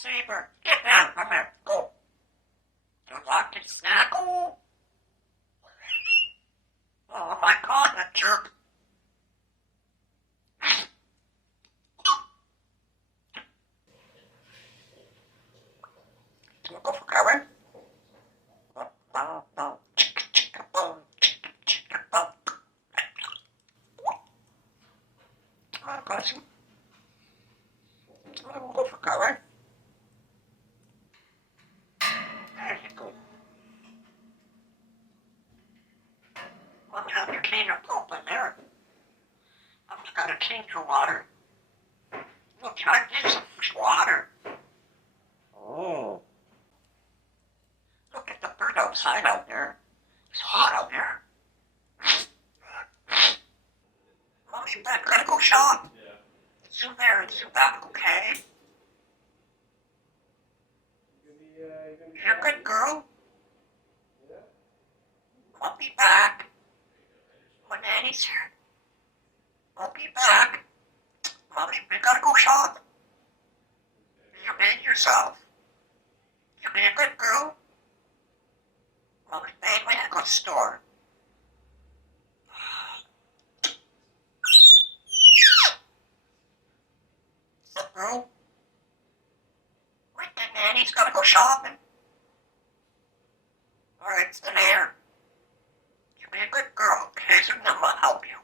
Saber, get down, come here, go. You're locked in Snackle? Oh my god, that jerk. Do you go for cover? Oh, bless you. I will go for cover. There you go. Well, you have your clean your poop in there. I'm just gonna change your water. Look, I need some fresh water. Oh. Look at the bird outside out there. It's hot out there. Mommy, I gotta go shop. Yeah. It's in there, it's in back, okay? You're a good girl. Yeah. I'll be back. When Nanny's here. I'll be back. Mommy, we gotta go shop. You made yourself. You be a good girl. Mommy made me a good store. So, girl, wait, the Nanny's gotta go shopping. Alright, it's in there. You be a good girl, okay? So I'm gonna help you.